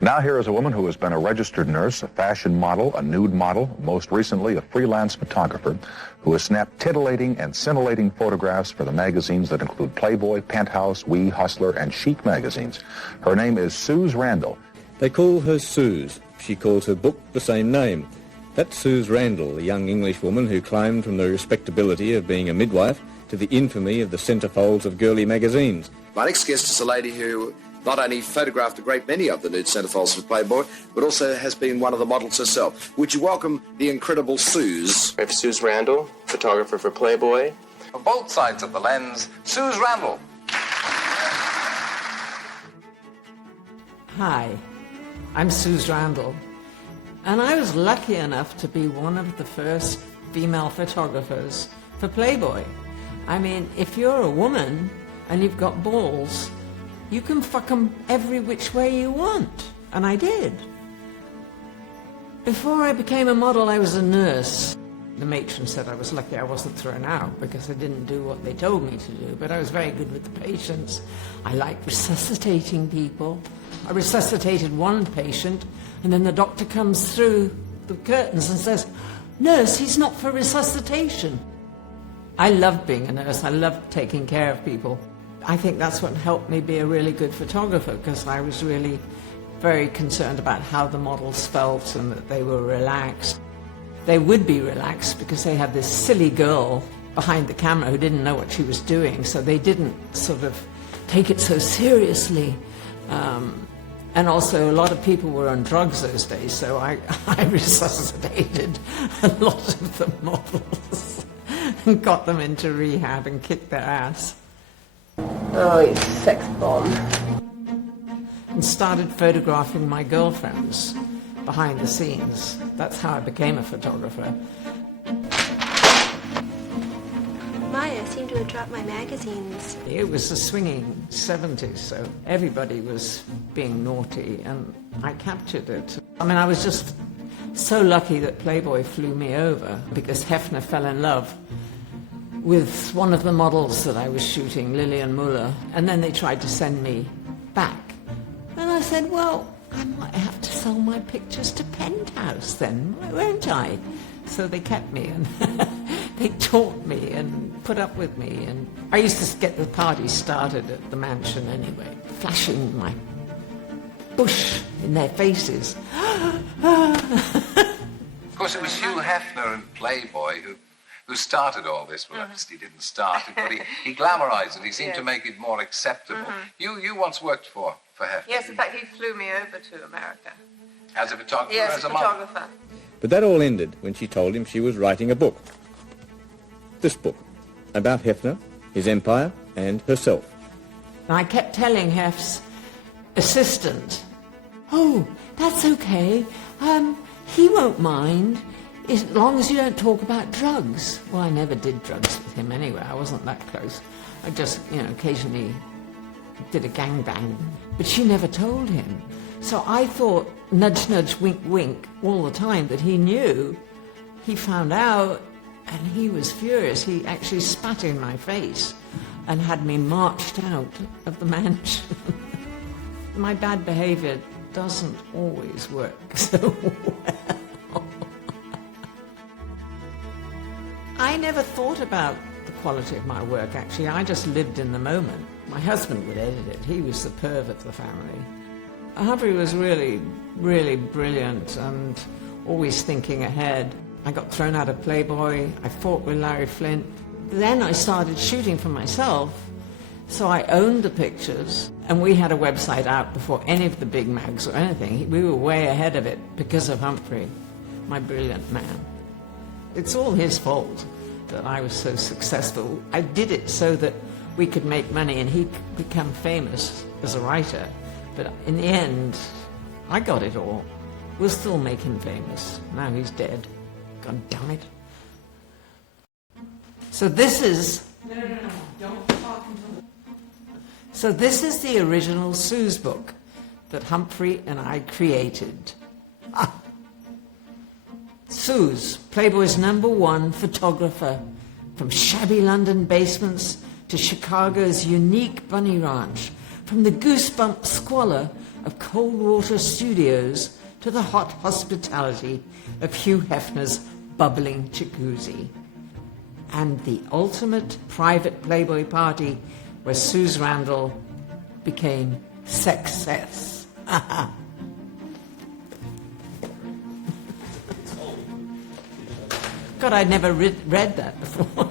Now here is a woman who has been a registered nurse, a fashion model, a nude model, most recently a freelance photographer, who has snapped titillating and scintillating photographs for the magazines that include Playboy, Penthouse, We, Hustler, and Chic magazines. Her name is Suze Randall. They call her Suze. She calls her book the same name. That's Suze Randall, a young English woman who climbed from the respectability of being a midwife to the infamy of the centrefolds of girly magazines. My next guest is a lady who not only photographed a great many of the nude centrefolds of Playboy, but also has been one of the models herself. Would you welcome the incredible Suze? We have Suze Randall, photographer for Playboy. For both sides of the lens, Suze Randall. Hi, I'm Suze Randall, and I was lucky enough to be one of the first female photographers for Playboy. I mean, if you're a woman and you've got balls, you can fuck them every which way you want. And I did. Before I became a model, I was a nurse. The matron said I was lucky I wasn't thrown out because I didn't do what they told me to do, but I was very good with the patients. I liked resuscitating people. I resuscitated one patient, and then the doctor comes through the curtains and says, "Nurse, he's not for resuscitation." I loved being a nurse. I loved taking care of people. I think that's what helped me be a really good photographer, because I was really very concerned about how the models felt and that they were relaxed. They would be relaxed because they had this silly girl behind the camera who didn't know what she was doing, so they didn't sort of take it so seriously. And also a lot of people were on drugs those days, so I resuscitated a lot of the models and got them into rehab and kicked their ass. Oh, you sex bomb. And started photographing my girlfriends behind the scenes. That's how I became a photographer. Maya seemed to have dropped my magazines. It was the swinging 70s, so everybody was being naughty, and I captured it. I mean, I was just so lucky that Playboy flew me over, because Hefner fell in love with one of the models that I was shooting, Lillian Muller, and then they tried to send me back. And I said, well, I might have to sell my pictures to Penthouse then, won't I? So they kept me, and they taught me and put up with me. And I used to get the party started at the mansion anyway, flashing my bush in their faces. Of course, it was Hugh Hefner and Playboy who started all this. Well, he didn't start it, but he glamorized it. He seemed to make it more acceptable. You once worked for Hefner. Yes, in fact, he flew me over to America. As a photographer? Yes, as a photographer. model? But that all ended when she told him she was writing a book. This book, about Hefner, his empire, and herself. And I kept telling Hef's assistant, "Oh, that's okay. He won't mind, as long as you don't talk about drugs." Well, I never did drugs with him anyway. I wasn't that close. I just, occasionally did a gangbang. But she never told him. So I thought, nudge, nudge, wink, wink, all the time, that he knew. He found out, and he was furious. He actually spat in my face and had me marched out of the mansion. My bad behavior doesn't always work so well. I never thought about the quality of my work, actually. I just lived in the moment. My husband would edit it. He was the perv of the family. Humphrey was really, really brilliant and always thinking ahead. I got thrown out of Playboy. I fought with Larry Flint. Then I started shooting for myself, so I owned the pictures, and we had a website out before any of the big mags or anything. We were way ahead of it because of Humphrey, my brilliant man. It's all his fault that I was so successful. I did it so that we could make money and he could become famous as a writer. But in the end, I got it all. We'll still make him famous. Now he's dead. God damn it. So this is... No, don't talk until... So this is the original Suze book that Humphrey and I created. Suze, Playboy's #1 photographer, from shabby London basements to Chicago's unique bunny ranch, from the goosebump squalor of Coldwater Studios to the hot hospitality of Hugh Hefner's bubbling jacuzzi, and the ultimate private Playboy party where Suze Randall became success. God, I'd never read that before.